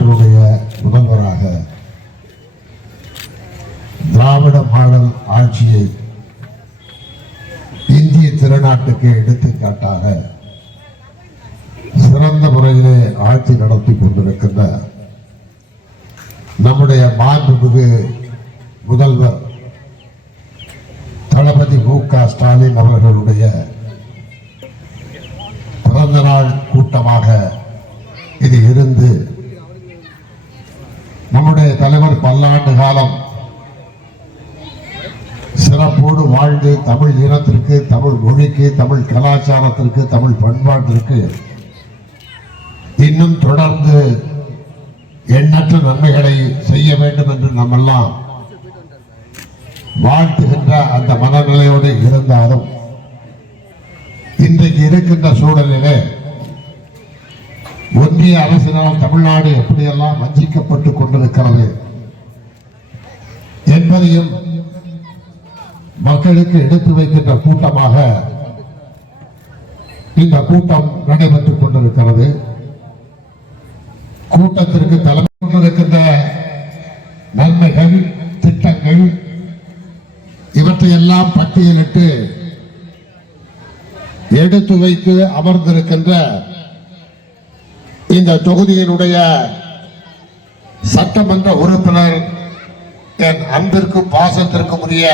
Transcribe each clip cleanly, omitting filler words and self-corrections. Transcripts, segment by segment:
தமிழ்நாட்டினுடைய முதல்வராக திராவிட மாடல் ஆட்சியை இந்திய திருநாட்டுக்கு எடுத்துக்காட்டாக சிறந்த முறையிலே ஆட்சி நடத்தி கொண்டிருக்கின்ற நம்முடைய மாண்புமிகு முதல்வர் தளபதி மு.க. ஸ்டாலின் அவர்களுடைய பிறந்த நாள் கூட்டமாக இது இருந்து நம்முடைய தலைவர் பல்லாண்டு காலம் சிறப்போடு வாழ்ந்து தமிழ் இனத்திற்கு, தமிழ் மொழிக்கு, தமிழ் கலாச்சாரத்திற்கு, தமிழ் பண்பாட்டிற்கு இன்னும் தொடர்ந்து எண்ணற்ற நன்மைகளை செய்ய வேண்டும் என்று நம்மெல்லாம் வாழ்த்துகின்ற அந்த மனநிலையோடு இருந்தாலும் இன்றைக்கு இருக்கின்ற சூழலிலே ஒன்றிய அரசினால் தமிழ்நாடு எப்படியெல்லாம் வஞ்சிக்கப்பட்டுக் கொண்டிருக்கிறது என்பதையும் மக்களுக்கு எடுத்து வைக்கின்ற கூட்டமாக இந்த கூட்டம் நடைபெற்றுக் கொண்டிருக்கிறது. கூட்டத்திற்கு தலைமை கொண்டிருக்கின்ற நன்மைகள், திட்டங்கள் இவற்றையெல்லாம் பட்டியலிட்டு எடுத்து வைத்து அமர்ந்திருக்கின்ற இந்த தொகுதியினுடைய சட்டமன்ற உறுப்பினர் என் அன்பிற்கும் பாசத்திற்கும் உரிய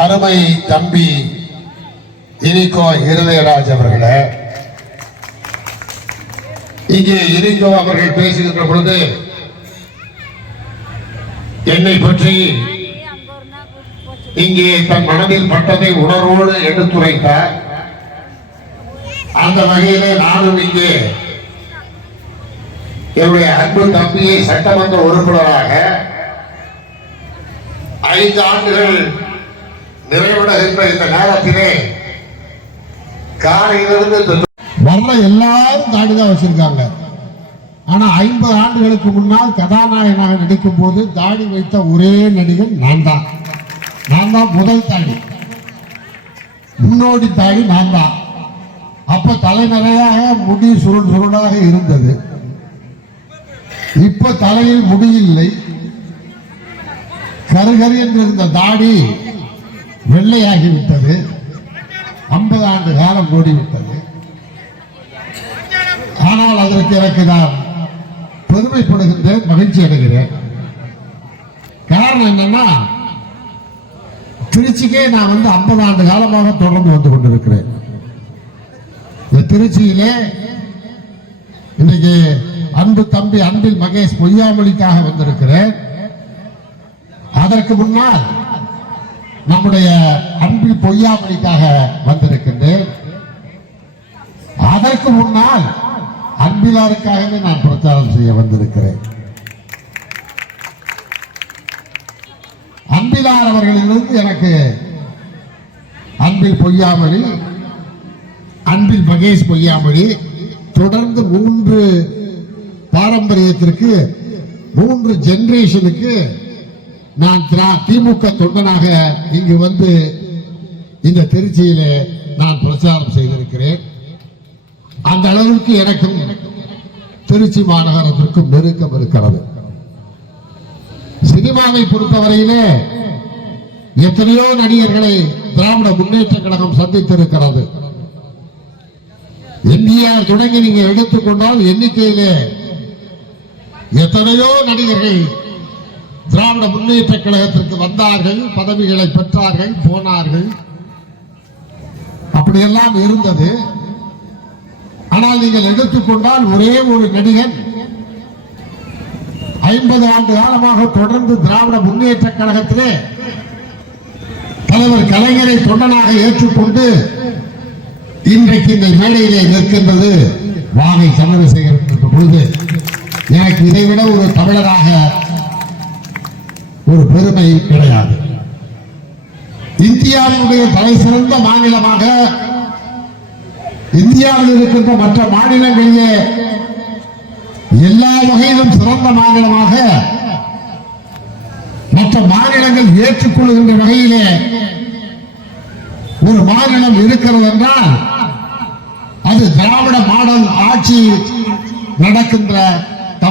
அருமை தம்பி இனிகோ இருதயராஜ் அவர்களே, இங்கே இனிகோ அவர்கள் பேசுகின்ற பொழுது என்னை பற்றி இங்கே தன் மனதில் பட்டதை உணர்வோடு எடுத்துரைத்தார். அந்த வகையிலே நானும் இங்கே என்னுடைய அன்பு தம்பியை சட்டமன்ற உறுப்பினராக 5 ஆண்டுகள் நிறைவடைகின்ற இந்த நேரத்திலே காலையிலிருந்து வர்ற எல்லாரும் தாடி தான் வச்சிருக்காங்க. ஆனா 50 ஆண்டுகளுக்கு முன்னால் கதாநாயகனாக நடிக்கும் போது தாடி வைத்த ஒரே நடிகன் நான் தான் முதல் தாடி. முன்னோடி தாடி நான் தான். அப்ப தலை நிறையாக முடி சுருள் சுருளாக இருந்தது. இப்ப தலையில் முடி இல்லை, கருகரு என்று இருந்த தாடி வெள்ளையாகிவிட்டது. 50 ஆண்டு காலம் ஓடிவிட்டது. ஆனால் அதற்கு எனக்கு நான் பெருமைப்படுகின்றேன், மகிழ்ச்சி அடைகிறேன். காரணம் என்னன்னா, திருச்சிக்கே நான் 50 ஆண்டு காலமாக தொடர்ந்து வந்து கொண்டிருக்கிறேன். இந்த திருச்சியிலே இன்னைக்கு அன்பு தம்பி அன்பில் மகேஷ் பொய்யாமொழிக்காக வந்திருக்கிறேன். அதற்கு முன்னால் நம்முடைய அன்பில் பொய்யாமொழிக்காக வந்திருக்கின்றேன். அதற்கு முன்னால் அன்பிலாருக்காகவே நான் பிரச்சாரம் செய்ய வந்திருக்கிறேன். அன்பிலார் அவர்களிலிருந்து எனக்கு அன்பில் பொய்யாமொழி, அன்பில் மகேஷ் பொய்யாமொழி தொடர்ந்து 3 பாரம்பரியத்திற்கு 3 ஜெனரேஷனுக்கு நான் திமுக தொண்டனாக இங்கு வந்து இந்த திருச்சியிலே நான் பிரச்சாரம் செய்திருக்கிறேன். அந்த அளவுக்கு எனக்கும் திருச்சி மாநகரத்திற்கும் நெருக்கம் இருக்கிறது. சினிமாவை பொறுத்தவரையிலே எத்தனையோ நடிகர்களை திராவிட முன்னேற்ற கழகம் சந்தித்திருக்கிறது. எம்ஜிஆர் தொடங்கி நீங்க எடுத்துக்கொண்டால் எண்ணிக்கையிலே எத்தனையோ நடிகர்கள் திராவிட முன்னேற்ற கழகத்திற்கு வந்தார்கள், பதவிகளை பெற்றார்கள், போனார்கள், அப்படியெல்லாம் இருந்தது. ஆனால் நீங்கள் எடுத்துக்கொண்டால் ஒரே ஒரு நடிகன் 50 ஆண்டு காலமாக தொடர்ந்து திராவிட முன்னேற்ற கழகத்திலே தலைவர் கலைஞரை தொண்டனாக ஏற்றுக்கொண்டு இன்றைக்கு இந்த மேடையிலே நிற்கின்றது வாகை சந்திரசேகர் என்ற பொழுது எனக்கு இதைவிட ஒரு தமிழராக ஒரு பெருமை கிடையாது. இந்தியாவினுடைய தலை சிறந்த மாநிலமாக இந்தியாவில் இருக்கின்ற மற்ற மாநிலங்களிலே எல்லா வகையிலும் சிறந்த மாநிலமாக மற்ற மாநிலங்கள் ஏற்றுக்கொள்கின்ற வகையிலே ஒரு மாநிலம் இருக்கிறது என்றால் அது திராவிட மாடல் ஆட்சி நடக்கின்ற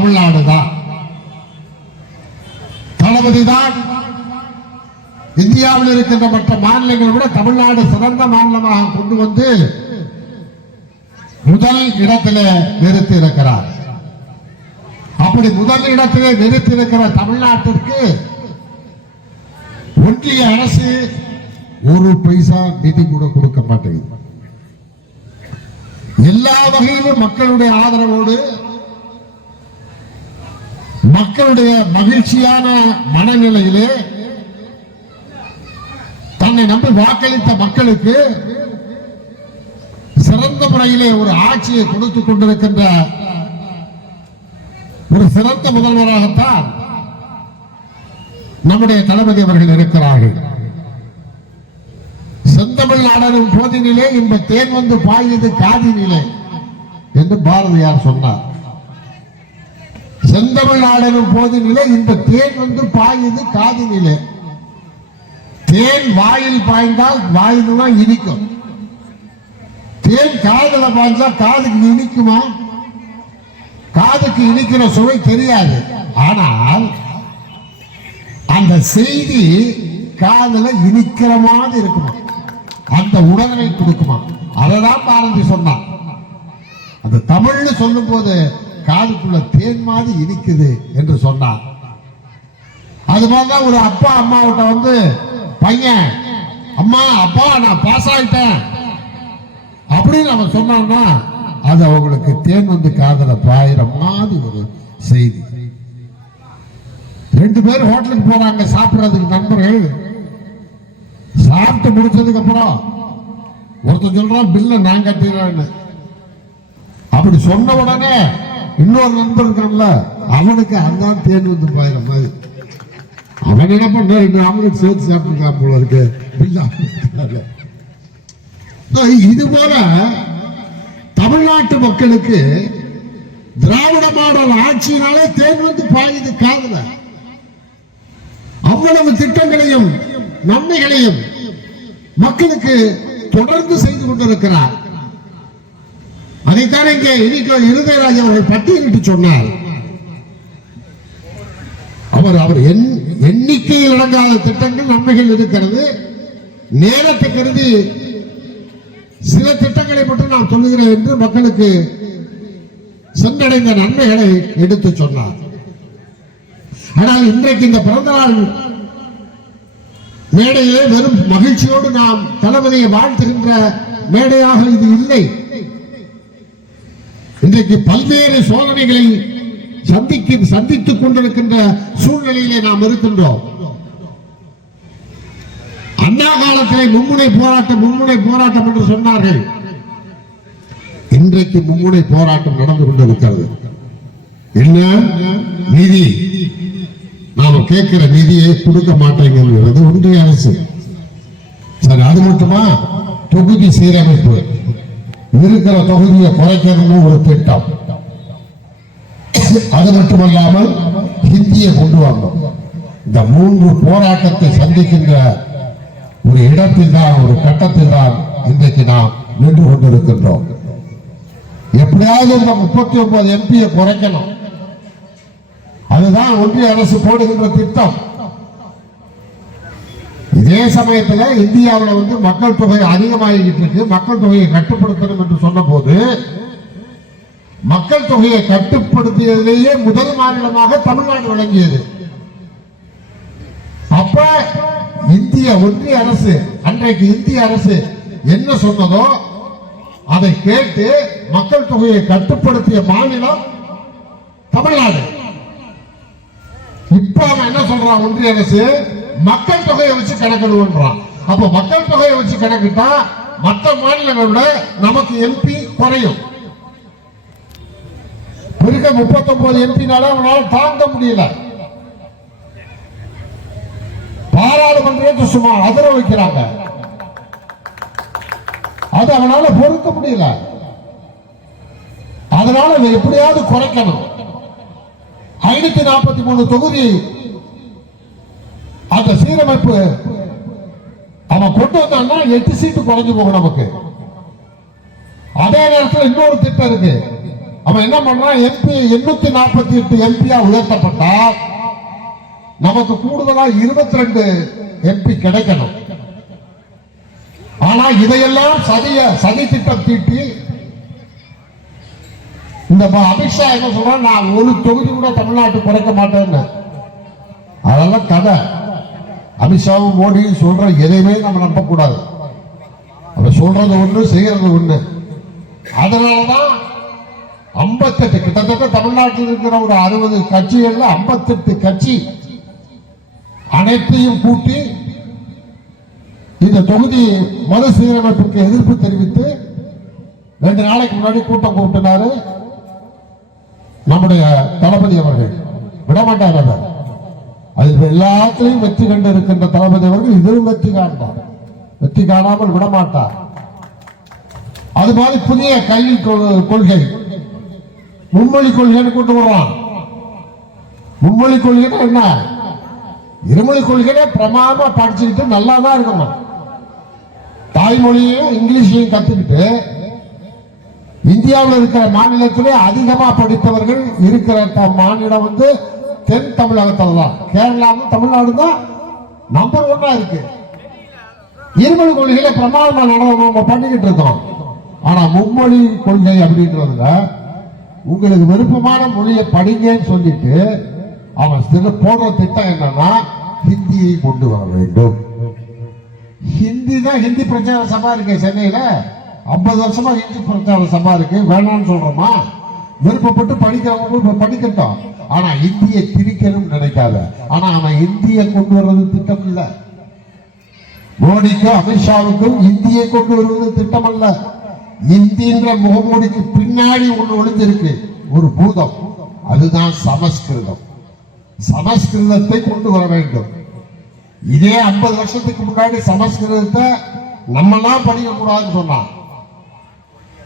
தமிழ்நாடு தான். தளபதி தான் இந்தியாவில் இருக்கின்ற மற்ற மாநிலங்களை விட தமிழ்நாடு சிறந்த மாநிலமாக கொண்டு வந்து முதல் இடத்திலே நிறுத்தி இருக்கிறார். அப்படி முதல் இடத்திலே நிறுத்தி இருக்கிற தமிழ்நாட்டிற்கு ஒன்றிய அரசு ஒரு பைசா நிதி கூட கொடுக்க மாட்டேங்குது. எல்லா வகையிலும் மக்களுடைய ஆதரவோடு மக்களுடைய மகிழ்ச்சியான மனநிலையிலே தன்னை நம்பி வாக்களித்த மக்களுக்கு சிறந்த முறையிலே ஒரு ஆட்சியை கொடுத்துக் கொண்டிருக்கின்ற ஒரு சிறந்த முதல்வராகத்தான் நம்முடைய தளபதி அவர்கள் இருக்கிறார்கள். செந்தமிழ் நாடனும் போதினிலே இந்த தேன் வந்து பாயுது காதினிலே என்று பாரதியார் சொன்னார். செந்தமிழ் நாடனும் போதினிலே இந்த தேன் வந்து பாயுது காதினிலே. தேன் வாயில் பாய்ந்தால் வாயில்தான் இனிக்கும். தேன் காதுல பாய்ந்தா காதுக்கு இனிக்குமா? காதுக்கு இனிக்கிற சுவை தெரியாது. ஆனால் அந்த செய்தி காதுல இனிக்கிற மாதிரி இருக்குமா, அந்த உணர்வை கொடுக்குமா. அததான் பாரதி சொன்னான். அந்த தமிழ்னு சொல்லும் போது காதுக்குள்ள தேன் மாதிரி இனிக்குது என்று சொன்னான். அது மாதிரிதான் ஒரு அப்பா அம்மாவிட்ட வந்து பையன், அம்மா அப்பா நான் பாஸ் ஆயிட்டேன் அப்படின்னு அவன் சொன்னான்னா அது அவங்களுக்கு தேன் வந்து காதல பாயிர மாதிரி ஒரு செய்தி. ரெண்டு பேர் ஹோட்டலுக்கு போறாங்க சாப்பிடுறதுக்கு, நண்பர்கள். சாப்பிட்டு முடிச்சதுக்கு அப்புறம் ஒருத்தர் சொல்றான் பில்ல நான் கட்டிடுறேன்னு. அப்படி சொன்ன உடனே இன்னொரு நண்பர் இருக்கான்ல, அவனுக்கு அதான் தேன் வந்து பாயிர மாதிரி. அவன் என்ன பண்ண, அவனுக்கு சேர்த்து சாப்பிட்டு போல இருக்கு. இது போல தமிழ்நாட்டு மக்களுக்கு திராவிட மாடல் ஆட்சியினாலே தேன் வந்து பாயுது காதுல. அவ்வளவு திட்டங்களையும் நன்மைகளையும் மக்களுக்கு தொடர்ந்து செய்து கொண்டிருக்கிறார். அதைத்தான் இங்கே இருதயராஜ் அவர்கள் பட்டியலிட்டு சொன்னார். அவர் எண்ணிக்கையில் அடங்காத திட்டங்கள் நன்மைகள் இருக்கிறது. நேரத்தை கருதி சில திட்டங்களை மட்டும் நான் சொல்லுகிறேன் என்று மக்களுக்கு சென்றடைந்த நன்மைகளை எடுத்து சொன்னார். ஆனால் இன்றைக்கு இந்த பிறந்தநாள் மேடையிலே வெறும் மகிழ்ச்சியோடு நாம் தளபதியை வாழ்த்துகின்ற மேடையாக இது இல்லை. இன்றைக்கு பல்வேறு சோதனைகளை சந்தித்துக் கொண்டிருக்கின்ற சூழ்நிலையிலே நாம் இருக்கின்றோம். அண்ணா காலத்திலே மும்முனை போராட்டம் என்று சொன்னார்கள். இன்றைக்கு மும்முனை போராட்டம் நடந்து கொண்டிருக்கிறது. என்ன நிதி? நாம கேட்கிற நிதியை கொடுக்க மாட்டேங்கிறது ஒன்றிய அரசு. சரி, அது மட்டுமா? தொகுதி சீரமைப்பு, இருக்கிற தொகுதியை குறைக்கணும்னு ஒரு திட்டம். அது மட்டுமல்லாமல் ஹிந்தியை கொண்டு வரணும். இந்த மூன்று போராட்டத்தை சந்திக்கின்ற ஒரு இடத்தில் தான், ஒரு கட்டத்தில் தான் இன்றைக்கு நாம் நின்று கொண்டிருக்கின்றோம். எப்படியாவது இந்த 39 எம்பியை குறைக்கணும். அதுதான் ஒன்றிய அரசு போடுகின்ற திட்டம். இதே சமயத்தில் இந்தியாவில் வந்து மக்கள் தொகை அதிகமாகிட்டு இருக்கு. மக்கள் தொகையை கட்டுப்படுத்தணும் என்று சொன்ன போது மக்கள் தொகையை கட்டுப்படுத்தியதிலேயே முதல் மாநிலமாக தமிழ்நாடு விளங்கியது. அப்ப ஒன்றிய அரசு, அன்றைக்கு இந்திய அரசு என்ன சொன்னதோ அதை கேட்டு மக்கள் தொகையை கட்டுப்படுத்திய மாநிலம் தமிழ்நாடு. இப்ப அவன் என்ன சொல்றான்? ஒன்றிய அரசு மக்கள் தொகையை வச்சு கணக்கிடுவான். அப்ப மக்கள் தொகையை வச்சு கணக்கிட்டா மற்ற மாநிலங்களோட நமக்கு எம்பி குறையும். 39 எம்பினால அவனால தாங்க முடியல. பாராளுமன்றத்தை சும்மா அதிர வைக்கிறாங்க. அது அவனால பொறுக்க முடியல. அதனால எப்படியாவது குறைக்கணும். 543 தொகுதி அந்த சீரமைப்பு அவன் கொண்டு வந்தான்னா 8 சீட்டு குறைஞ்சு போகும் நமக்கு. அதே நேரத்தில் இன்னொரு திட்டம் இருக்கு. அவன் என்ன பண்றான், எம்பி 848 எம்பியா உயர்த்தப்பட்டால் நமக்கு கூடுதலா 22 எம்பி கிடைக்கணும். ஆனா இதையெல்லாம் சதி திட்டம் தீட்டி இந்த அமித்ஷா என்ன சொல்றான், நான் ஒரு தொகுதி கூட தமிழ்நாட்டு குறைக்க மாட்டேன்னு. அதெல்லாம் கதை. அமித்ஷாவும் மோடியும் சொல்ற எதையுமே நம்ம நம்பக்கூடாது. அவ சொல்றது ஒண்ணு, செய்யறது ஒண்ணு. அதனாலதான் 58 கிட்டத்தட்ட தமிழ்நாட்டில் இருக்கிற ஒரு 60 கட்சிகள்ல 58 கட்சி அனைத்தையும் கூட்டி இந்த தொகுதி மறுசீரமைப்புக்கு எதிர்ப்பு தெரிவித்து 2 நாளைக்கு முன்னாடி கூட்டம் கூட்டினாரு நம்முடைய தளபதி அவர்கள். விடமாட்டார் அவர். அதில் எல்லாத்திலையும் வெற்றி கண்டு இருக்கின்ற தளபதி அவர்கள் இதிலும் வெற்றி காண்பார். வெற்றி காணாமல் விடமாட்டார். அது மாதிரி புதிய கல்வி கொள்கை, மும்மொழி கொள்கைன்னு கொண்டு வர்றான். மும்மொழி கொள்கைன்னா என்ன? இருமொழி கொள்கையில பிரமாதமா படிச்சுக்கிட்டு நல்லா தான் இருக்கணும். தாய்மொழியையும் இங்கிலீஷையும் கத்துக்கிட்டு இந்தியாவில் இருக்கிற மாநிலத்திலே அதிகமா படித்தவர்கள் இருக்கிற மாநிலம் வந்து தென் தமிழகத்தில் தான். கேரளாவும் தமிழ்நாடு தான் நம்பர் 1 இருக்கு. இருமொழி கொள்கையில பிரமாதமா நம்ம பண்ணிக்கிட்டு இருக்கோம். ஆனா மும்மொழி கொள்கை அப்படின்றதுல உங்களுக்கு விருப்பமான மொழியை படிங்கன்னு சொல்லிட்டு அவன் போடுற திட்டம் என்னன்னா, ஹிந்தியை கொண்டு வர வேண்டும். ஹிந்தி தான். ஹிந்தி பிரச்சார சபா இருக்கு சென்னையில. 50 வருஷமா ஹிந்தி பிரச்சார சபா இருக்கு. வேணாம்னு சொல்றோமா? விருப்பப்பட்டு படிக்கிறவங்க படிக்கட்டும். ஆனா இந்தியை திணிக்கணும் நினைக்காத. ஆனா அவன் இந்தியை கொண்டு வருவது திட்டம் இல்ல. மோடிக்கும் அமித்ஷாவுக்கும் இந்தியை கொண்டு வருவது திட்டம் அல்ல. இந்தின்ற முகமூடிக்கு பின்னாடி ஒண்ணு ஒளிஞ்சிருக்கு, ஒரு பூதம். அதுதான் சமஸ்கிருதம். சமஸ்கிருதத்தை கொண்டு வர வேண்டும். இதே 50 வருஷத்துக்கு முன்னாடி சமஸ்கிருதத்தை நம்மெல்லாம் படிக்க கூடாதுன்னு சொன்னான்.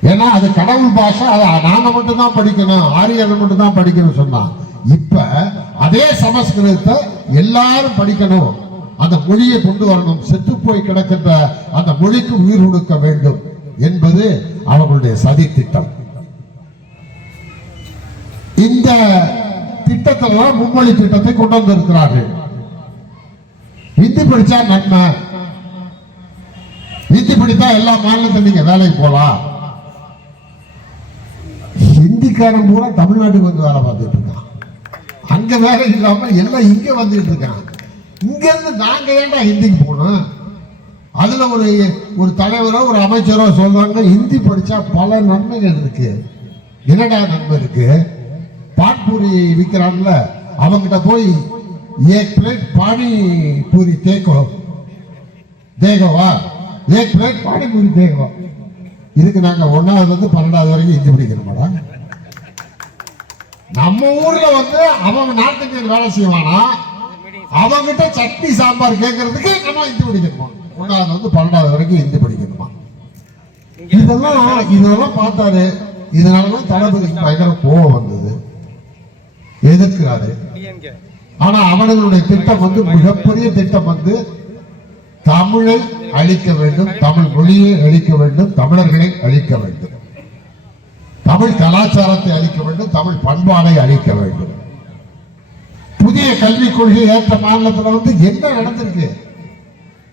ஏன்னா அது கடவுள் பாஷை, அதை நாங்க மட்டும் தான் படிக்கணும், ஆரியர்கள் மட்டும் தான் படிக்கணும் சொன்னான். இப்ப அதே சமஸ்கிருதத்தை எல்லாரும் படிக்கணும், அந்த மொழியை கொண்டு வரணும், செத்து போய் கிடக்கின்ற அந்த மொழிக்கு உயிர் கொடுக்க வேண்டும் என்பது அவர்களுடைய சதி திட்டம். இந்த திட்டத்தில் மும்மொழி திட்டத்தை கொண்டு வந்திருக்கிறார்கள். ஹிந்தி படிச்சா நன்மை, ஹிந்தி படித்தா எல்லா மாநிலத்திலும் நீங்க வேலைக்கு போலாம். ஹிந்திக்காரன் பூரா தமிழ்நாட்டுக்கு வந்து வேலை பார்த்துட்டு இருக்கான். அங்க வேலை இல்லாம எல்லாம் இங்க வந்துட்டு இருக்கான். இங்க இருந்து நாங்க ஏன்டா ஹிந்திக்கு போனோம்? அதுல ஒரு தலைவரோ ஒரு அமைச்சரோ சொல்றாங்க, ஹிந்தி படிச்சா பல நன்மைகள் இருக்கு. என்னடா நன்மை இருக்கு? பான்பூரி விற்கிறான்ல, அவங்கிட்ட போய் एक प्लेट पानी पूरी தேகவா, एक प्लेट पानी पूरी தேகவா. இதுக்கு நாங்க 1வது இருந்து 12வது வரைக்கும் ஹிந்தி படிக்கணுமாடா? நம்ம ஊர்ல வந்து அவங்க நாட்டுக்கு வேலை செய்வானா, அவங்கிட்ட சட்னி சாம்பார் கேட்கறதுக்கு நம்ம ஹிந்தி படிக்கணுமா? 1வது இருந்து 12வது வரைக்கும் ஹிந்தி படிக்கணுமா? இதெல்லாம் பார்த்தாரு. இதனாலதான் தளபதிக்கு பயங்கர கோபம் வந்தது, எதிர்க்கிறாரு. ஆனா அவர்களுடைய திட்டம் வந்து மிகப்பெரிய திட்டம் வந்து தமிழை அழிக்க வேண்டும், தமிழ் மொழியை அழிக்க வேண்டும், தமிழர்களை அழிக்க வேண்டும், தமிழ் கலாச்சாரத்தை அழிக்க வேண்டும், தமிழ் பண்பாடை அழிக்க வேண்டும். புதிய கல்விக் கொள்கை ஏற்ற மாநிலத்தில் வந்து என்ன நடந்திருக்கு?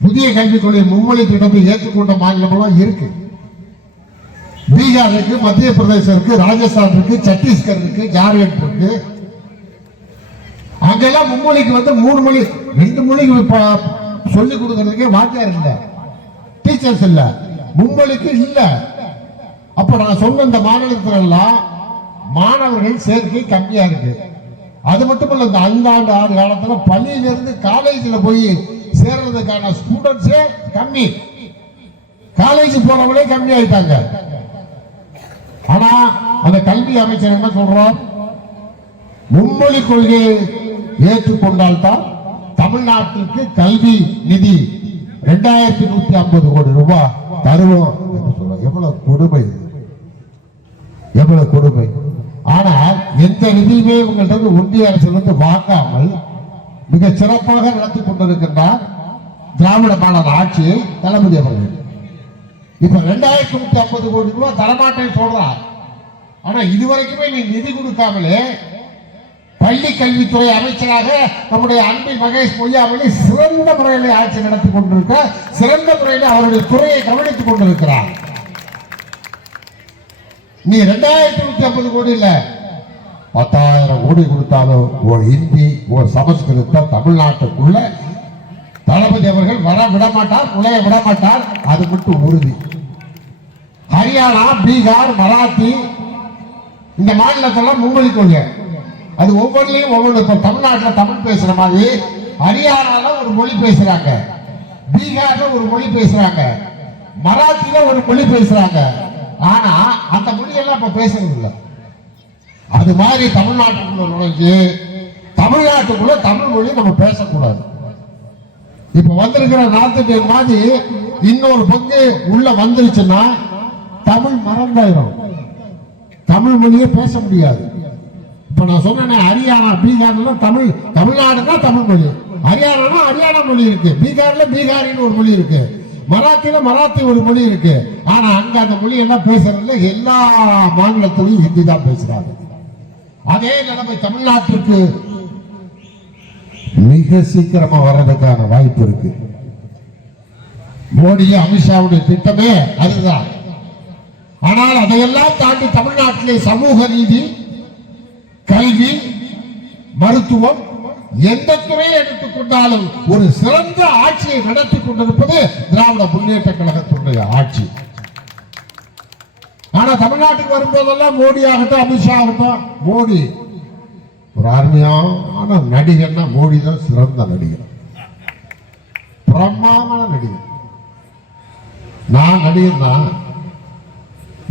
புதிய கல்விக் கொள்கை மும்மொழி திட்டத்தை ஏற்றுக்கொண்ட மாநிலமெல்லாம் இருக்கு. பீகார் இருக்கு, மத்திய பிரதேசம் இருக்கு, ராஜஸ்தான் இருக்கு, சத்தீஸ்கர் இருக்கு, ஜார்க்கண்ட் இருக்கு. அங்கெல்லாம் மும்மொழிக்கு வந்து 3 மொழி 2 மொழிக்கு சொல்லிக் கொடுக்கறதுக்கே வாத்தியார் இல்ல, டீச்சர்ஸ் இல்ல, மும்மொழிக்கு இல்ல. அப்ப நான் சொன்ன இந்த மாநிலத்துல எல்லாம் மாணவர்கள் சேர்க்கை கம்மியா இருக்கு. அது மட்டுமல்ல, இந்த 5 ஆண்டு காலத்துல பள்ளியிலிருந்து காலேஜ்ல போய் சேர்றதுக்கான ஸ்டூடெண்ட்ஸே கம்மி, காலேஜ் போறவங்களே கம்மி ஆயிட்டாங்க. ஆனா அந்த கல்வி அமைச்சர் என்ன சொல்றார்? மும்மொழி கொள்கையை ஏற்றுக்கொண்டால்தான் தமிழ்நாட்டிற்கு கல்வி நிதி 2150 கோடி ரூபாய் தருவோம் என்று சொல்ற. எவ்வளவு கொடுமை, எவ்வளவு கொடுமை. ஆனால் எந்த நிதியுமே உங்கள்கிட்ட ஒன்றிய அரசிலிருந்து வாங்காமல் மிக சிறப்பாக நடத்தி கொண்டிருக்கின்றார் திராவிட மாடல் ஆட்சியை தளபதி அவர்கள். இப்ப 2150 கோடி ரூபாய் தரமாட்டேன்னு சொல்றார். ஆனா இதுவரைக்குமே நீ நிதி கொடுக்காமலே பள்ளி கல்வித்துறை அமைச்சராக நம்முடைய அன்பில் மகேஷ் பொய்யாமொழி சிறந்த முறையில் ஆட்சி நடத்தி கொண்டிருக்க, சிறந்த முறையில் அவருடைய துறையை கவனித்துக் கொண்டிருக்கிறார். நீ 2150 கோடி இல்ல 10,000 கோடி கொடுத்தாலும் ஒரு ஹிந்தி ஒரு சமஸ்கிருத தமிழ்நாட்டுக்குள்ள தளபதி அவர்கள் வர விட மாட்டார், நுழைய விட மாட்டார். அது மட்டும் உறுதி. ஹரியானா, பீகார், மராத்தி இந்த மாநிலத்தெல்லாம் மும்மொழி கொள்கை. அது ஒவ்வொன்றிலையும் ஒவ்வொரு. இப்ப தமிழ்நாட்டில் தமிழ் பேசுற மாதிரி ஹரியானால ஒரு மொழி பேசுறாங்க, பீகார்ல ஒரு மொழி பேசுறாங்க, மராத்தியில ஒரு மொழி பேசுறாங்க. ஆனா அந்த மொழியெல்லாம் இப்ப பேசுறது இல்லை. அது மாதிரி தமிழ்நாட்டுக்குள்ள நுழைஞ்சு தமிழ்நாட்டுக்குள்ள தமிழ் மொழி நம்ம பேசக்கூடாது. இப்ப வந்திருக்கிற நார்த் இந்தியன் மாதிரி இன்னொரு பங்கு உள்ள வந்துருச்சுன்னா தமிழ் மறந்தாயிரும், தமிழ் மொழியே பேச முடியாது. இப்ப நான் சொன்னேன் ஹரியானா பீகார்ல தமிழ், தமிழ்நாடுனா தமிழ் மொழி, ஹரியானா ஹரியானா மொழி இருக்கு, பீகார்ல பீகாரின்னு ஒரு மொழி இருக்கு, மராத்தியில மராத்தி ஒரு மொழி இருக்கு. ஆனா அங்க அந்த மொழி எல்லாம் பேசுறதுல எல்லா மாநிலத்திலையும் ஹிந்தி தான் பேசுறாங்க. அதே நிலைமை தமிழ்நாட்டிற்கு மிக சீக்கிரமா வர்றதுக்கான வாய்ப்பு இருக்கு. மோடி அமித்ஷாவுடைய திட்டமே அதுதான். ஆனால் அதையெல்லாம் தாண்டி தமிழ்நாட்டிலே சமூக நீதி, கல்வி, மருத்துவம் எந்த துறையை எடுத்துக்கொண்டாலும் ஒரு சிறந்த ஆட்சியை நடத்தி கொண்டிருப்பது திராவிட முன்னேற்ற கழகத்தினுடைய ஆட்சி. ஆனா தமிழ்நாட்டுக்கு வரும்போதெல்லாம் மோடி ஆகட்டும் அமித்ஷா ஆகட்டும், மோடி ஒரு அருமையான நடிகர்னா மோடி தான் சிறந்த நடிகர், பிரமாமான நடிகர். நான் நடிகர் தான்,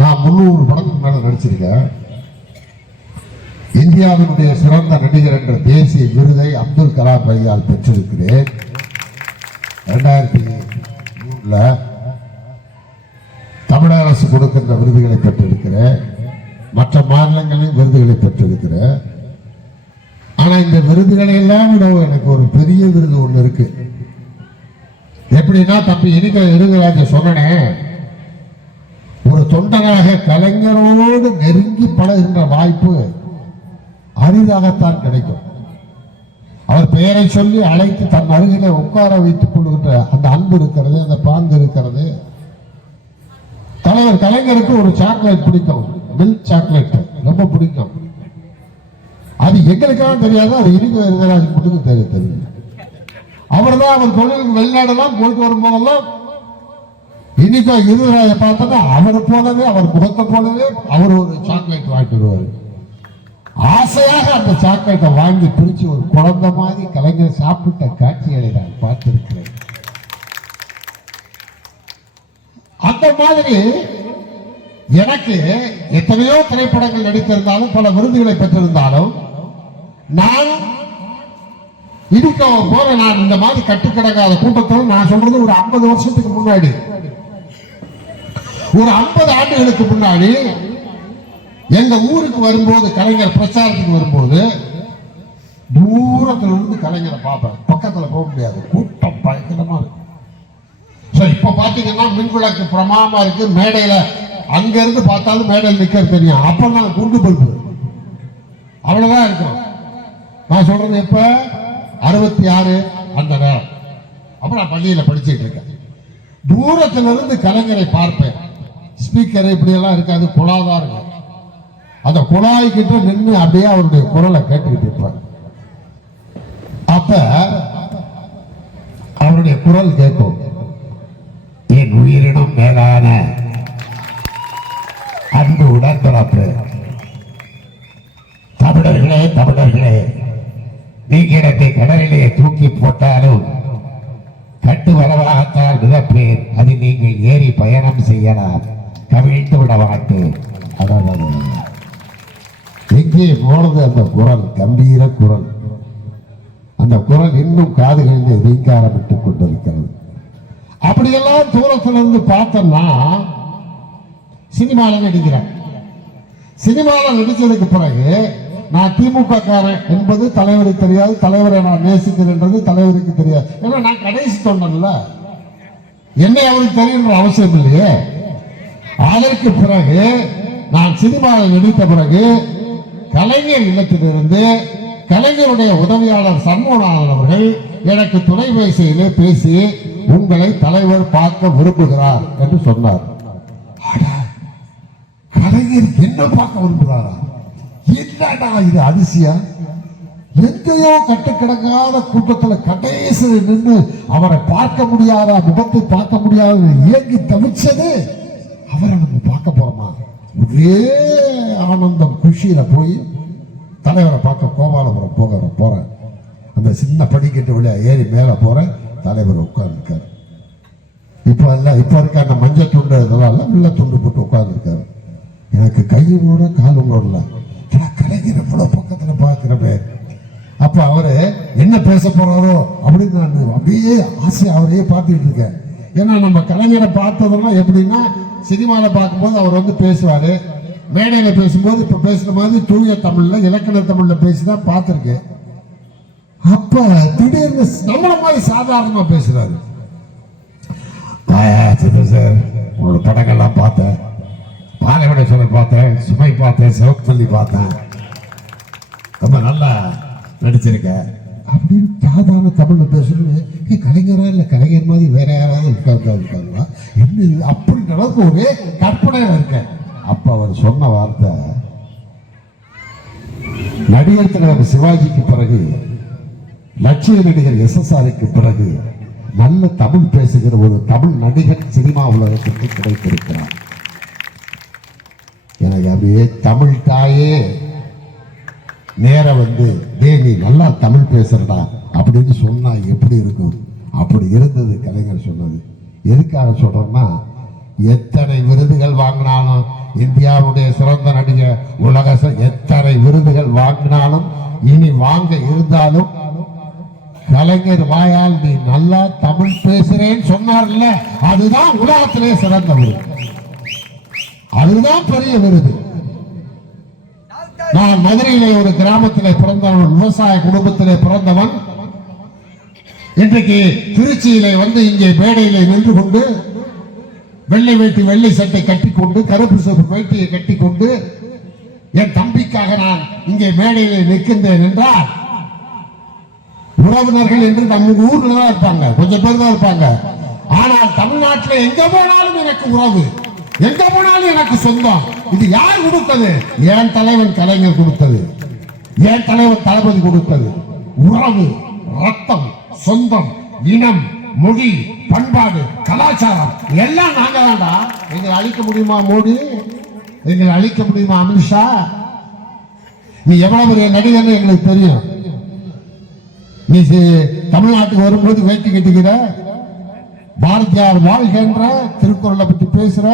நான் 300 படத்துக்கு மேல நடிச்சிருக்கேன். இந்தியாவினுடைய சிறந்த நடிகர் என்ற தேசிய விருதை அப்துல் கலாம் ஐயால் பெற்றிருக்கிறேன். 2003 தமிழக அரசு கொடுக்கின்ற விருதுகளை பெற்றிருக்கிறேன், மற்ற மாநிலங்களில் விருதுகளை பெற்றிருக்கிறேன். ஆனா இந்த விருதுகளை எல்லாம் விட எனக்கு ஒரு பெரிய விருது ஒண்ணு இருக்கு. எப்படின்னா தம்பி இருங்கராஜ சொன்னேன், ஒரு தொண்டராக கலைஞரோடு நெருங்கி பழகுகின்ற வாய்ப்பு அரிதாகத்தான் கிடைக்கும். அவர் பெயரை சொல்லி அழைத்து தன் அருகிலே உட்கார வைத்துக் கொள்கின்ற அந்த அன்பு இருக்கிறது, அந்த பாங்கு இருக்கிறது. தலைவர் கலைஞருக்கு ஒரு சாக்லேட் பிடிக்கும், மில்க் சாக்லேட் ரொம்ப பிடிக்கும். அது எங்களுக்காக தெரியாது, அது இருங்கராஜ் மட்டும் தெரியும். அவர் தான் அவர் தொழிலுக்கு வெளிநாடெல்லாம் போயிட்டு வரும்போதெல்லாம் இன்னைக்கு இருங்கராஜை பார்த்தா அவரை போலவே, அவர் முகத்தை போலவே அவர் ஒரு சாக்லேட் வாங்கிட்டு வருவார். ஆசையாக அந்த சாக்லேட்டை வாங்கி பிரிச்சு ஒரு குழந்தை மாதிரி கலைஞர் சாப்பிட்ட காட்சிகளை நான் பார்த்திருக்கிறேன். அந்த மாதிரி எனக்கு எத்தனையோ திரைப்படங்கள் நடித்திருந்தாலும் பல விருதுகளை பெற்றிருந்தாலும் நான் இதுக்கு போல நான் இந்த மாதிரி கட்டுக்கிடக்காத கூட்டத்தில் நான் சொல்றது ஒரு 50 வருஷத்துக்கு முன்னாடி, ஒரு 50 ஆண்டுகளுக்கு முன்னாடி எங்க ஊருக்கு வரும்போது கலைஞர் பிரச்சாரத்துக்கு வரும்போது தூரத்துல இருந்து கலைஞரை பார்ப்பேன், பக்கத்துல போக முடியாது, கூட்டம் பயங்கரமா இருக்கு. இப்ப பாத்தீங்கன்னா மின்விளக்கு பிரமாமா இருக்கு, மேடையில அங்க இருந்து பார்த்தாலும் மேடையில் நிக்கிறது தெரியும். அப்ப நான் குண்டு பல்பு அவ்வளவுதான் இருக்கும். நான் சொல்றது இப்ப 66 அந்த நேரம். அப்ப நான் பள்ளியில படிச்சுட்டு இருக்கேன். தூரத்துல இருந்து கலைஞரை பார்ப்பேன். ஸ்பீக்கர் இப்படி எல்லாம் இருக்காது, குழாதான் இருக்கும். அந்த குழாய் கிட்ட நின்று அப்படியே அவருடைய குரலை கேட்டுக்கிட்டு இருப்பார். அப்ப அவருடைய குரல் கேட்கும், என் உயிரினும் மேலான அன்பு உடன்பிறப்பு தமிழர்களே, தமிழர்களே, நீங்க இடத்தை கடலிலே தூக்கி போட்டாலும் கட்டு வரவாகத்தான் மிதப்பேன், அது நீங்கள் ஏறி பயணம் செய்யலாம், கவிழ்ந்து விட மாட்டேன். அதாவது எங்கே போனது அந்த குரல், கம்பீர குரல். அந்த குரல் இன்னும் காதுகளிலே ரீங்காரமிட்டுக் கொண்டிருக்கிறது. அப்படியெல்லாம் தூரத்திலிருந்து பார்த்தோம்னா சினிமாவில் நடிக்கிறேன். சினிமாவில் நடிச்சதுக்கு பிறகு நான் திமுக காரன் என்பது தலைவருக்கு தெரியாது, தலைவரை நான் நேசிக்கிறேன்றது தலைவருக்கு தெரியாது. ஏன்னா நான் கடைசி தொண்டன்ல, என்னை அவருக்கு தெரியுன்ற அவசியம் இல்லையே. அதற்கு பிறகு நான் சினிமாவில் நடித்த பிறகு கலைஞர் இல்லத்திலிருந்து கலைஞருடைய உதவியாளர் சண்முகநாதன் அவர்கள் எனக்கு தொலைபேசியிலே பேசி உங்களை தலைவர் பார்க்க விரும்புகிறார் என்று சொன்னார். கலைஞர் என்ன பார்க்க விரும்புகிறாரா? என்னடா இது அதிசயம்! எங்கேயோ கட்டுக்கிடக்காத கூட்டத்தில் கடைசியில் நின்று அவரை பார்க்க முடியாத, முகத்தை பார்க்க முடியாத இயங்கி தவிச்சது அவரை நம்ம பார்க்க போறோமா? ஒரே ஆனந்தம், குஷியில போய் தலைவரை பார்க்க கோபாலபுரம் போறேன். அந்த சின்ன படிக்கட்டு வழியா ஏறி மேல போறேன். தலைவர் உட்கார்ந்துருக்காரு. இப்ப இருக்க அந்த மஞ்சள் துண்டு இதெல்லாம் வெள்ளை துண்டு போட்டு உட்கார்ந்துருக்காரு. எனக்கு கையும் கூட காலும் கூட கலைஞர் எவ்வளவு பக்கத்துல பார்க்கிறப்ப அப்ப அவரு என்ன பேச போறாரோ அப்படின்னு நான் அப்படியே ஆசை அவரையே பார்த்துட்டு இருக்கேன். ஏன்னா நம்ம கலைஞரை பார்த்ததெல்லாம் எப்படின்னா சினிமால பார்க்கும்போது அவர் வந்து பேசுவாரு, மேடையில பேசும்போது இப்ப பேசுற மாதிரி தூய தமிழ்ல இலக்கண தமிழ்ல பேசிதான் பார்த்திருக்கேன். அப்ப திடீர்னு நம்மள மாதிரி சாதாரணமா பேசுறாரு. சார், உங்களோட படங்கள்லாம் பார்த்தேன், பாலைவனேஸ்வரர் பார்த்தேன், சுமை பார்த்தேன், சிவப்பள்ளி பார்த்தேன், ரொம்ப நல்லா நடிச்சிருக்க அப்படின்னு சாதாரண தமிழ்ல பேசுறது. கலைஞரா இல்ல கலைஞர் மாதிரி வேற யாராவது இருக்காங்களா என்ன அப்படின்ற அளவுக்கு ஒரே கற்பனையா இருக்க. அப்ப அவர் சொன்ன வார்த்தை, நடிகர் திலகம் சிவாஜிக்கு பிறகு, லட்சிய நடிகர் SSRக்கு பிறகு நல்ல தமிழ் பேசுகிற ஒரு தமிழ் நடிகர் சினிமா உலகத்திற்கு கிடைத்திருக்கிறார். எனக்கு அப்படியே தமிழ் தாயே நேர வந்து தேவி நல்லா தமிழ் பேசுறடா அப்படின்னு சொன்னா எப்படி இருக்கும்? அப்படி இருந்தது கலைஞர் சொன்னது. எதுக்காக சொல்றேன்னா, எத்தனை விருதுகள் வாங்கினாலும், இந்தியாவுடைய சிறந்த நடிகர், உலக எத்தனை விருதுகள் வாங்கினாலும், இனி வாங்க இருந்தாலும், கலைஞர் வாயால் நீ நல்லா தமிழ் பேசுறேன்னு சொன்னார்ல, அதுதான் உலகத்திலே சிறந்த விருது, அதுதான் பெரிய விருது. நான் மதுரையிலே ஒரு கிராமத்திலே பிறந்தவன், விவசாய குடும்பத்திலே பிறந்தவன். இன்றைக்கு திருச்சியிலே வந்து இங்கே மேடையிலே நின்று கொண்டு வெள்ளை வேட்டி வெள்ளை சட்டை கட்டிக்கொண்டு கருப்பு சிவப்பு வேட்டியை கட்டிக்கொண்டு என் தம்பிக்காக நான் இங்கே மேடையிலே நிற்கின்றேன் என்றால், உறவினர்கள் என்று நம்ம ஊர்ல தான் இருப்பாங்க, கொஞ்சம் பேர் தான் இருப்பாங்க. ஆனால் தமிழ்நாட்டில் எங்க போனாலும் எனக்கு உறவு, எங்க போனாலும் எனக்கு சொந்தம். இது யார் கொடுத்தது? என் தலைவன் கலைஞர் கொடுத்தது, என் தலைவன் தளபதி கொடுத்தது. உறவு, ரத்தம், சொந்தம், இனம், மொழி, பண்பாடு, கலாச்சாரம் எல்லாம் நாங்க தான்டா. எங்களை அழிக்க முடியுமா மோடி? எங்களை அழிக்க முடியுமா அமித்ஷா? நீ எவ்வளவு பெரிய நடிகர் எங்களுக்கு தெரியும். நீ தமிழ்நாட்டுக்கு வரும்போது வேட்டி கட்டிக்கிற, பாரதியார் வாழ்கின்ற திருக்குறளை பற்றி பேசுற.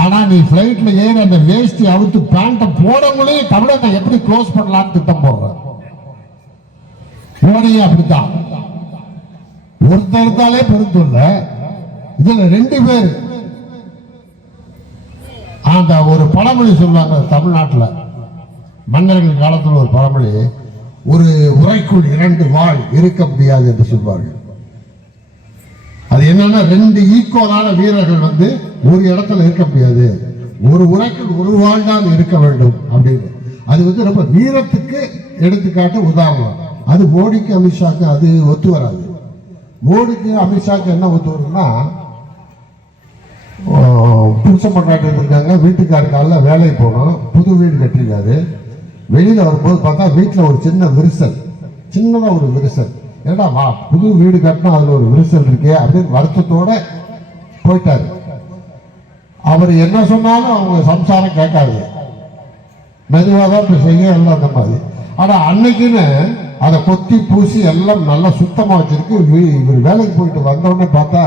ஆனா நீ பிளைட்ல ஏறி அந்த வேஷ்டி அவுத்து பேண்ட போடங்களே தமிழக எப்படி க்ளோஸ் பண்ணலாம்னு திட்டம் போடுற. மோடியும் அப்படித்தான். ஒருத்தர் இருந்தாலே பெருந்துள்ள, இதுல 2 பேர். அந்த ஒரு பழமொழி சொல்லுவாங்க தமிழ்நாட்டில், மன்னர்கள் காலத்தில் ஒரு பழமொழி, ஒரு உரைக்குள் 2 வாள் இருக்க முடியாது என்று சொல்வார்கள். அது என்னன்னா, 2 ஈக்குவலான வீரர்கள் வந்து ஒரு இடத்துல இருக்க முடியாது, ஒரு உரைக்குள் ஒரு வாள் தான் இருக்க வேண்டும் அப்படின்னு. அது வந்து ரொம்ப வீரத்துக்கு எடுத்துக்காட்டு உதாரணம். அது மோடிக்கு அமித்ஷாக்கு அது ஒத்து வராது. மோடிக்கு அமித்ஷாக்கு என்ன ஒத்து வருதுன்னா, புருஷன் பொண்டாட்டி இருக்காங்க, வீட்டுக்காரு காலைல வேலைக்கு போனோம், புது வீடு கட்டிருக்காரு. வெளியில வரும்போது பார்த்தா வீட்டுல ஒரு சின்ன விரிசல், சின்னதா ஒரு விரிசல். ஏன்னா வா புது வீடு கட்டினா அதுல ஒரு விரிசல் இருக்கே அப்படின்னு வருத்தத்தோட போயிட்டாரு. அவர் என்ன சொன்னாலும் அவங்க சம்சாரம் கேட்காது, மெதுவாதான் செய்ய எல்லாம் அந்த மாதிரி. ஆனா அன்னைக்குன்னு அதை கொத்தி பூசி எல்லாம் நல்லா சுத்தமா வச்சிருக்கு. இவர் வேலைக்கு போயிட்டு வந்தோடனே பார்த்தா,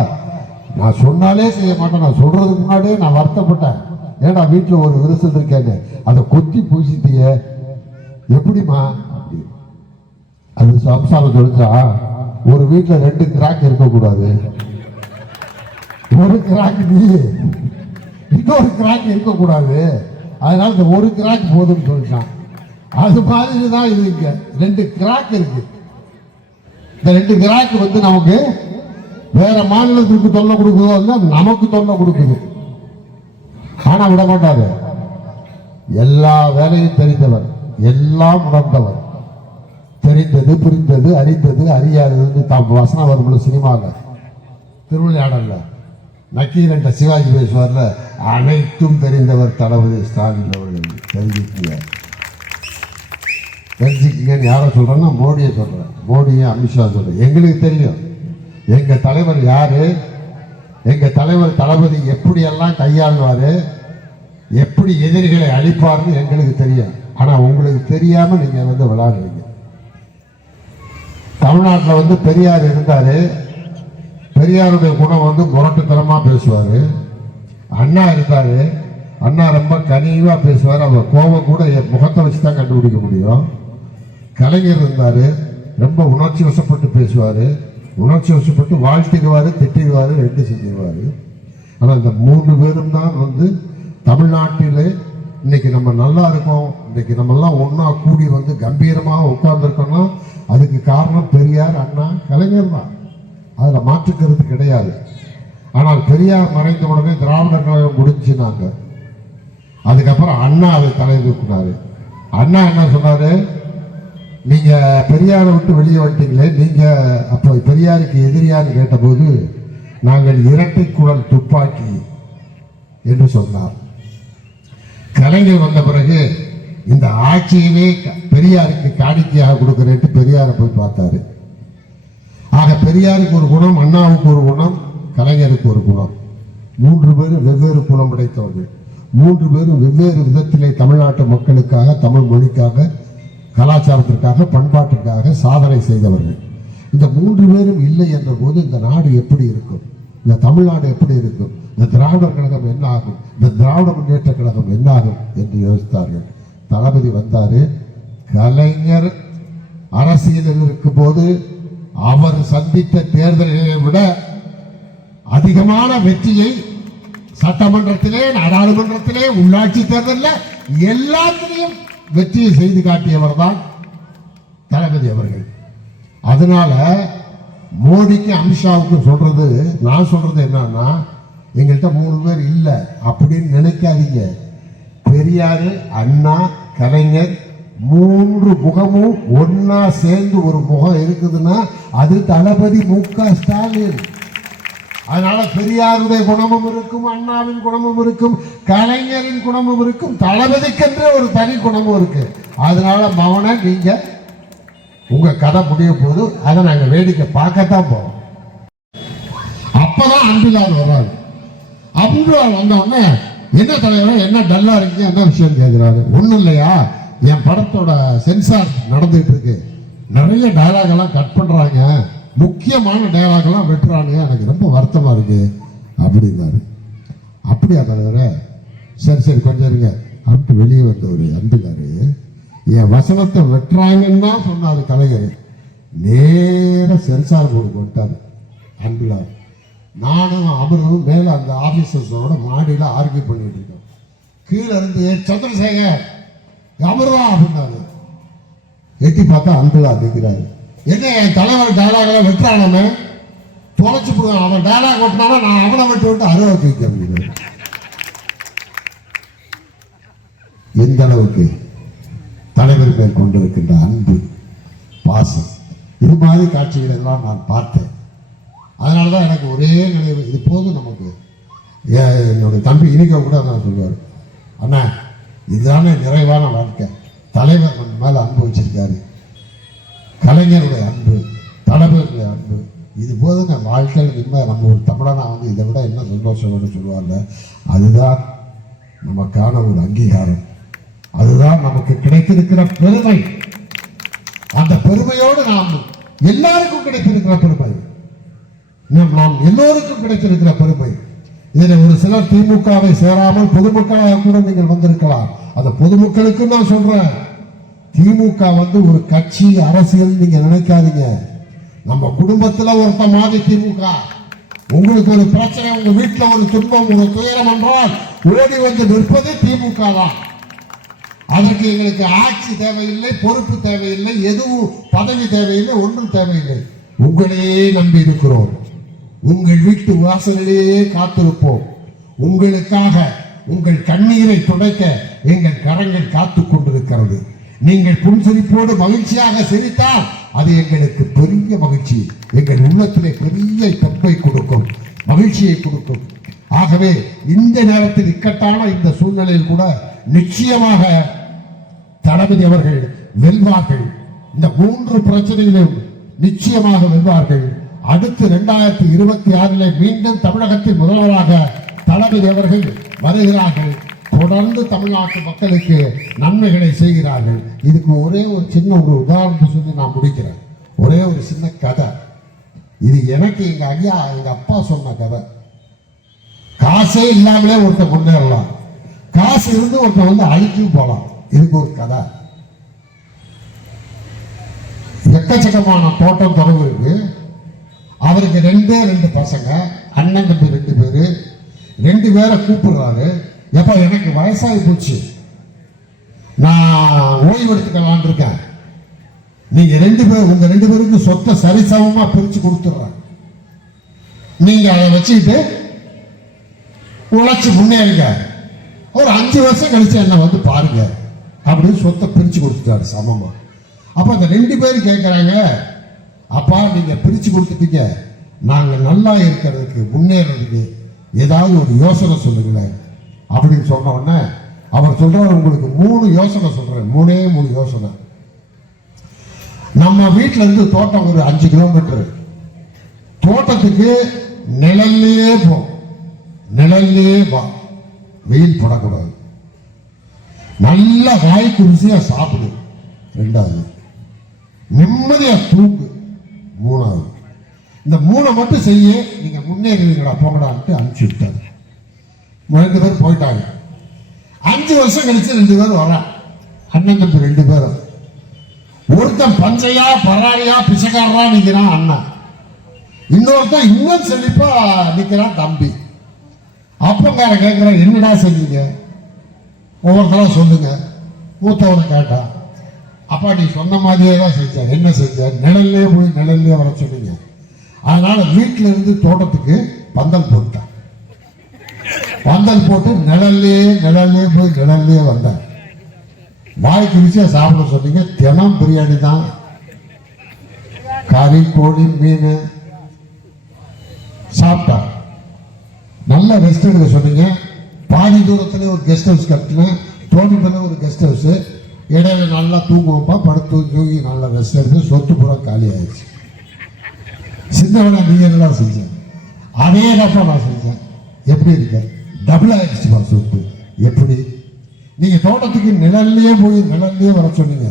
நான் சொன்னாலே செய்ய மாட்டேன், நான் சொல்றதுக்கு முன்னாடியே நான் வருத்தப்பட்டேன். ஏன்னா வீட்டுல ஒரு விரிசல் இருக்கேன்னு, அதை கொத்தி பூசிட்டிய எப்படிமா? அது சம்சாரம் சொல்லிச்சா, ஒரு வீட்டுல 2 கிராக் இருக்கக்கூடாது, ஒரு கிராக் நீ, இன்னொரு கிராக் இருக்கக்கூடாது, அதனால இந்த ஒரு கிராக் போதும்னு சொல்லிட்டான். அது மாதிரி தான் இது. இங்க 2 கிராக் இருக்கு. இந்த 2 கிராக் வந்து நமக்கு வேற மாநிலத்துக்கு தொல்லை கொடுக்குதோ, நமக்கு தொல்லை கொடுக்குது. ஆனா விட மாட்டாரு. எல்லா வேலையும் தெரிந்தவர், எல்லாம் உணர்ந்தவர், தெரிந்தது புரிந்தது அறிந்தது அறியாதது தாம் வசனம் வரும் சினிமாவில் திருவிளையாடல்ல நக்கீரன் சிவாஜி பேசுவார்ல, அனைத்தும் தெரிந்தவர் தளபதி ஸ்டாலின் அவர்கள். தெரிஞ்சுக்கங்கன்னு யாரை சொல்றேன்னா மோடியை சொல்றேன், மோடியும் அமித்ஷா சொல்றேன். எங்களுக்கு தெரியும் எங்க தலைவர் யாரு, எங்க தலைவர் தளபதி எப்படியெல்லாம் கையாளுவாரு, எப்படி எதிரிகளை அழிப்பார்னு எங்களுக்கு தெரியும். ஆனா உங்களுக்கு தெரியாம நீங்க விளையாடுறீங்க. தமிழ்நாட்டில் பெரியார் இருந்தாரு. பெரியாருடைய குணம் முரட்டுத்தனமா பேசுவாரு. அண்ணா இருந்தாரு. அண்ணா ரொம்ப கனிவா பேசுவார். அவர் கோபம் கூட முகத்தை வச்சு தான் கண்டுபிடிக்க முடியும். கலைஞர் இருந்தாரு. ரொம்ப உணர்ச்சி வசப்பட்டு பேசுவாரு. உணர்ச்சி வசப்பட்டு வாழ்த்திடுவாரு, திட்டிடுவாரு, ரெண்டு செஞ்சிருவாரு. ஆனா இந்த மூன்று பேரும் தான் தமிழ்நாட்டிலே இன்னைக்கு நம்ம நல்லா இருக்கோம், இன்னைக்கு நம்ம எல்லாம் ஒன்னா கூடி கம்பீரமாக உட்கார்ந்துருக்கோம்னா அதுக்கு காரணம் பெரியார், அண்ணா, கலைஞர் தான். அதுல மாற்றுக்கிறது கிடையாது. ஆனால் பெரியார் மறைந்த உடனே திராவிடர் கழகம் முடிஞ்சுனாங்க. அதுக்கப்புறம் அண்ணா அதை தலை தூக்குனாரு. அண்ணா என்ன சொன்னாரு, நீங்க பெரியாரை விட்டு வெளியே வந்துட்டீங்களே, நீங்க அப்போ பெரியாருக்கு எதிரியான்னு கேட்டபோது நாங்கள் இரட்டை குழல் துப்பாக்கி என்று சொன்னார். கலைஞர் வந்த பிறகு இந்த ஆட்சியவே பெரியாருக்கு காணிக்கையாக கொடுக்கிறேன் பெரியாரை போய் பார்த்தாரு. ஆக பெரியாருக்கு ஒரு குணம், அண்ணாவுக்கு ஒரு குணம், கலைஞருக்கு ஒரு குணம். மூன்று பேரும் வெவ்வேறு குணம் படைத்தவர்கள். மூன்று பேரும் வெவ்வேறு விதத்திலே தமிழ்நாட்டு மக்களுக்காக, தமிழ் மொழிக்காக, கலாச்சாரத்திற்காக, பண்பாட்டிற்காக சாதனை செய்தவர்கள். இந்த மூன்று பேரும் இல்லை என்ற போது இந்த நாடு எப்படி இருக்கும், இந்த தமிழ்நாடு எப்படி இருக்கும், இந்த திராவிடர் கழகம் என்ன ஆகும், இந்த திராவிட முன்னேற்ற கழகம் என்ன ஆகும் என்று யோசித்தார்கள். தளபதி வந்தாரு. கலைஞர் அரசியலில் இருக்கும் போது அவர் சந்தித்த தேர்தல்களை விட அதிகமான வெற்றியை சட்டமன்றத்திலே, நாடாளுமன்றத்திலே, உள்ளாட்சி தேர்தலில் எல்லாத்திலையும் வெற்றியை செய்து காட்டியவர் தான் தளபதி அவர்கள். அதனால மோடிக்கு அமித்ஷாவுக்கு சொல்றது, நான் சொல்றது என்னன்னா, எங்கள்கிட்ட மூணு பேர் இல்லை அப்படின்னு நினைக்காதீங்க. பெரியாரு, அண்ணா, கலைஞர் மூன்று முகமும் ஒன்னா சேர்ந்து ஒரு முகம் இருக்குதுன்னா அது தளபதி மு.க. ஸ்டாலின். அதனால பெரியாருடைய குணமும் இருக்கும், அண்ணாவின் குணமும் இருக்கும், கலைஞரின் குணமும் இருக்கும், தளபதிக்கென்ற ஒரு தனி குணமும் இருக்கு. அதனால மவனை நீங்க உங்க கதை முடிய போது அதை நாங்க வேடிக்கை பார்க்கத்தான் போறோம். அப்பதான் அன்பிலால் வர்றாரு. அன்பிலால் வந்த உடனே என்ன தலைவர், என்ன டல்லா இருக்கீங்க, என்ன விஷயம் கேட்கிறாரு. ஒண்ணும் இல்லையா, என் படத்தோட சென்சார் நடந்துட்டு இருக்கு, நிறைய டயலாக் எல்லாம் கட் பண்றாங்க, முக்கியமான டயலாக் எல்லாம் வெட்டுறாங்க, எனக்கு ரொம்ப வருத்தமா இருக்கு அப்படின்னாரு. அப்படியா தலைவர, சரி சரி கொஞ்சம் இருங்க அப்படின்ட்டு வெளியே வந்தவர் அன்பிலாரு. என் வசனத்தை வெட்டுறாங்கன்னு தான் சொன்னாரு கலைஞர். நேர சென்சார் போர்டு கொண்டாரு அன்பிலார். நானும் அவரும் மேல அந்த ஆபீசர்ஸோட மாடியில ஆர்கியூ பண்ணிட்டு இருக்கோம். கீழே இருந்து சந்திரசேகர் அவர்தான் அப்படின்னாரு. எட்டி பார்த்தா அன்பிலார் நிற்கிறாரு. என்ன என் தலைவர் டயலாக் வெட்டுறானே, தொலைச்சு போடுவான், அவன் டயலாக் வெட்டினால நான் அவனை வெட்டு விட்டு அறுவை வைக்க முடியாது. எந்த அளவுக்கு தலைவர் மேல் கொண்டிருக்கின்ற அன்பு, பாசம், இது மாதிரி காட்சிகள் எல்லாம் நான் பார்த்தேன். அதனாலதான் எனக்கு ஒரே நினைவு, இது போதும் நமக்கு. என்னுடைய தம்பி இனிக்க கூட நான் சொல்லுவார், அண்ணா இதுதானே நிறைவான வாழ்க்கை, தலைவர் நம்ம மேல அன்பு வச்சிருக்காரு, கலைஞருடைய அன்பு, தலைவருடைய அன்பு, இது போதுங்க வாழ்க்கையில் நிம்மதி. நம்ம ஒரு தமிழனா இதை விட என்ன சந்தோஷம்னு சொல்லுவாங்க. அதுதான் நமக்கான ஒரு அங்கீகாரம், அதுதான் நமக்கு கிடைத்திருக்கிற பெருமை. அந்த பெருமையோடு நாம் எல்லாருக்கும் கிடைத்திருக்கிற பெருமை, நாம் எல்லோருக்கும் கிடைத்திருக்கிற பெருமை. இதில் ஒரு சிலர் திமுகவை சேராமல் பொதுமக்களாக கூட நீங்கள் வந்திருக்கலாம். அந்த பொதுமக்களுக்கு நான் சொல்றேன், திமுக ஒரு கட்சி அரசியல் நீங்க நினைக்காதீங்க. நம்ம குடும்பத்துல ஒருத்த மாதிரி திமுக. உங்களுக்கு ஒரு பிரச்சனை, உங்க வீட்டுல ஒரு துன்பம், ஒரு துயரம் என்றால் ஓடி வந்து நிற்பது திமுக தான். அதற்கு எங்களுக்கு ஆட்சி தேவையில்லை, பொறுப்பு தேவையில்லை, எதுவும் பதவி தேவையில்லை, ஒன்றும் தேவையில்லை. உங்களையே நம்பி இருக்கிறோம். உங்கள் வீட்டு வாசலிலேயே காத்திருப்போம். உங்களுக்காக உங்கள் கண்ணீரை துடைக்க எங்கள் கரங்கள் காத்துக் கொண்டிருக்கிறது. நீங்கள் புன்சிரிப்போடு மகிழ்ச்சியாக சிரித்தால் அது எங்களுக்கு பெரிய மகிழ்ச்சி, எங்கள் உள்ளத்திலே பெரிய தொப்பை கொடுக்கும், மகிழ்ச்சியை கொடுக்கும். ஆகவே இந்த நேரத்தில் இக்கட்டான இந்த சூழ்நிலையில் கூட நிச்சயமாக தளபதி அவர்கள் வெல்வார்கள். இந்த 3 பிரச்சனையிலும் நிச்சயமாக வெல்வார்கள். அடுத்து 2026 மீண்டும் தமிழகத்தின் முதல்வராக தளபதி அவர்கள் வருகிறார்கள். தொடர்ந்து தமிழ்நாட்டு மக்களுக்கு நன்மைகளை செய்கிறார்கள். இதுக்கு ஒரே ஒரு சின்ன உதாரணத்தை சொல்லி நான் முடிக்கிறேன். ஒரே ஒரு சின்ன கதை. இது எனக்கு எங்க ஐயா எங்க அப்பா சொன்ன கதை. காசே இல்லாமலே ஒருத்தர் முன்னேறலாம், காசு இருந்து ஒருத்தர் வந்து அழிச்சு போலாம். இதுக்கு ஒரு கதை. எக்கச்சக்கமான தோட்டம் தொடர்பு இருக்கு. அவருக்கு 2 பசங்க, அண்ணன் தம்பி 2 பேரு. 2 பேரை கூப்பிடுறாரு. எப்ப எனக்கு வயசாகி போச்சு, நான் ஓய்வு எடுத்துக்கலான் இருக்கேன், நீங்க 2 பேர் உங்க 2 பேருக்கு சொத்தை சரிசமமா பிரிச்சு கொடுத்துடுறேன், நீங்க அதை வச்சுக்கிட்டு உழைச்சு முன்னேறுங்க, ஒரு 5 வருஷம் கழிச்சு என்ன வந்து பாருங்க அப்படின்னு சொத்தை பிரிச்சு கொடுத்துட்டாரு சமமா. அப்ப அந்த 2 பேரும் கேட்கிறாங்க, அப்பா நீங்க பிரிச்சு கொடுத்துட்டீங்க, நாங்க நல்லா இருக்கிறதுக்கு முன்னேறதுக்கு ஏதாவது ஒரு யோசனை சொல்லுங்களேன் அப்படின்னு சொன்ன உடனே அவர் சொல்றாரு, உங்களுக்கு 3 யோசனை சொல்றேன், 3 யோசனை. நம்ம வீட்டுல இருந்து தோட்டம் ஒரு 5 கிலோமீட்டர், தோட்டத்துக்கு நிழல்லையே போ, நிழல்லையே வா, வெயில் படக்கூடாது, நல்ல வாய்க்கு ருசியா சாப்பிடு, 2வது நிம்மதியா தூங்கு, 3வது. இந்த 3 மட்டும் செய்ய நீங்க முன்னேறுவீங்களா போங்கடான்ட்டு அனுப்பிச்சு விட்டாரு. 2 பேர் போயிட்டாங்க. 5 வருஷம் கழிச்சு 2 பேர் வர, அண்ணன் தம்பி 2 பேரும். ஒருத்தன் பஞ்சையா பராரியா பிச்சைக்காரரா நிக்கிறான் அண்ணன், இன்னொருத்தன் இன்னும் செழிப்பா நிக்கிறான் தம்பி. அப்பங்கார கேட்கிற, என்னடா செஞ்சீங்க ஒவ்வொருத்தரா சொல்லுங்க. மூத்தவனை கேட்டா, அப்பா நீ சொன்ன மாதிரியே தான் செஞ்ச. என்ன செஞ்ச? நிழல்லே போய் நிழல்லே வர சொன்னீங்க, அதனால வீட்டுல இருந்து தோட்டத்துக்கு பந்தல் போட்டான், பந்தல் போட்டு நிழல்லே போய் நிழல்லே வந்தேன். வாய்க்கு ருசியா சாப்பிட சொன்னீங்க, தினம் பிரியாணி தான், கறி கோழி மீன் சாப்பிட்டா. நல்ல ரெஸ்ட் எடுக்க சொன்னீங்க, பாதி தூரத்துல ஒரு கெஸ்ட் ஹவுஸ் கட்டினேன், தோணிப்பல ஒரு கெஸ்ட் ஹவுஸ், இடையில நல்லா தூங்குவோம்ப்பா, படுத்து தூங்கி நல்லா ரெஸ்ட் எடுத்து சொத்து பூரா காலி ஆயிடுச்சு. சின்னவனா நீ என்னடா செஞ்சேன்? அதே தான் நான் செஞ்சேன். எப்படி இருக்க? டபுள் ஆயிடுச்சுப்பா சொத்து. எப்படி? நீங்க தோட்டத்துக்கு நிழல்லையே போய் நிழல்லையே வர சொன்னீங்க,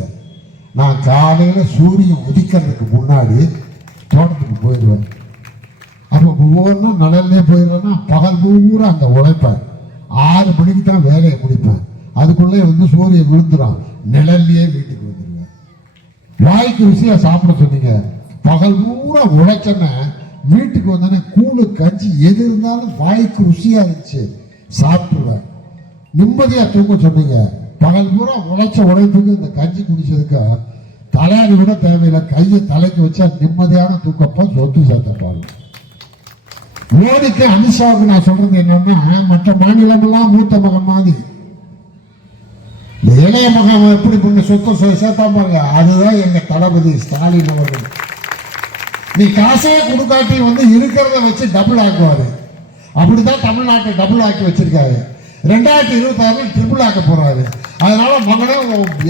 நான் காலையில சூரியன் உதிக்கிறதுக்கு முன்னாடி தோட்டத்துக்கு போயிடுவேன். அப்போ ஒவ்வொன்றும் நிழல்லே போயிடுவேன்னா பகல் பூரா அந்த உழைப்பேன், 6 மணிக்கு தான் வேலையை முடிப்பேன், அதுக்குள்ளே வந்து சூரியன் விழுந்துடும், நிழல்லையே வீட்டுக்கு வந்துடுவேன். வாய்க்கு ருசியா சாப்பிட சொன்னீங்க, பகல் பூரா உழைச்சன வீட்டுக்கு வந்தோடனே கூழு கஞ்சி எது இருந்தாலும் வாய்க்கு ருசியா இருந்துச்சு சாப்பிடுவேன். நிம்மதியா தூங்க சொன்னீங்க, பகல் பூரா உழைச்ச உழைப்புக்கு இந்த கஞ்சி குடிச்சதுக்கு தலையாடி கூட தேவையில்லை, கையை தலைக்கு வச்சா நிம்மதியான தூக்கப்பா சொத்து சேர்த்தப்பாங்க. மோடிக்கு அமித்ஷாவுக்கு நான் சொல்றது என்னன்னா, மற்ற மாநிலமெல்லாம் மூத்த மகன் மாதிரி இளைய மகன் எப்படி பண்ணி சொத்தை சேர்த்தாப்பாங்க, அதுதான் எங்க தளபதி ஸ்டாலின் அவர்கள். நீ காசே கொடுக்காட்டி வந்து இருக்கிறத வச்சு டபுள் ஆக்குவாரு, அப்படிதான் தமிழ்நாட்டை டபுள் ஆக்கி வச்சிருக்காரு. 2026 ட்ரிபிள் ஆக்க போறாரு. அதனால மகனே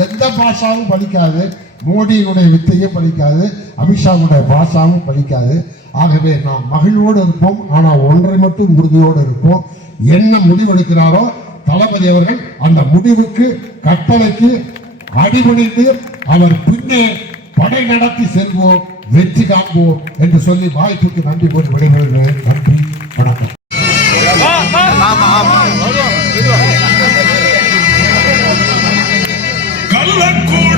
எந்த பாஷாவும் படிக்காது, மோடியினுடைய வித்தையும் படிக்காது, அமித்ஷாவுடைய பாஷாவும் படிக்காது. ஆகவே நாம் மகிழ்வோடு இருப்போம், ஆனால் ஒன்றை மட்டும் உறுதியோடு இருப்போம். என்ன முடிவெடுக்கிறாரோ தளபதி அவர்கள் அந்த முடிவுக்கு கட்டளைக்கு அடிபணிந்து அவர் பின்னே படை நடத்தி செல்வோம், வெற்றி காண்போம் என்று சொல்லி வாய்ப்புக்கு நன்றி கூறி விடைபெறுகிறேன். நன்றி, வணக்கம். கள்ளக்கூட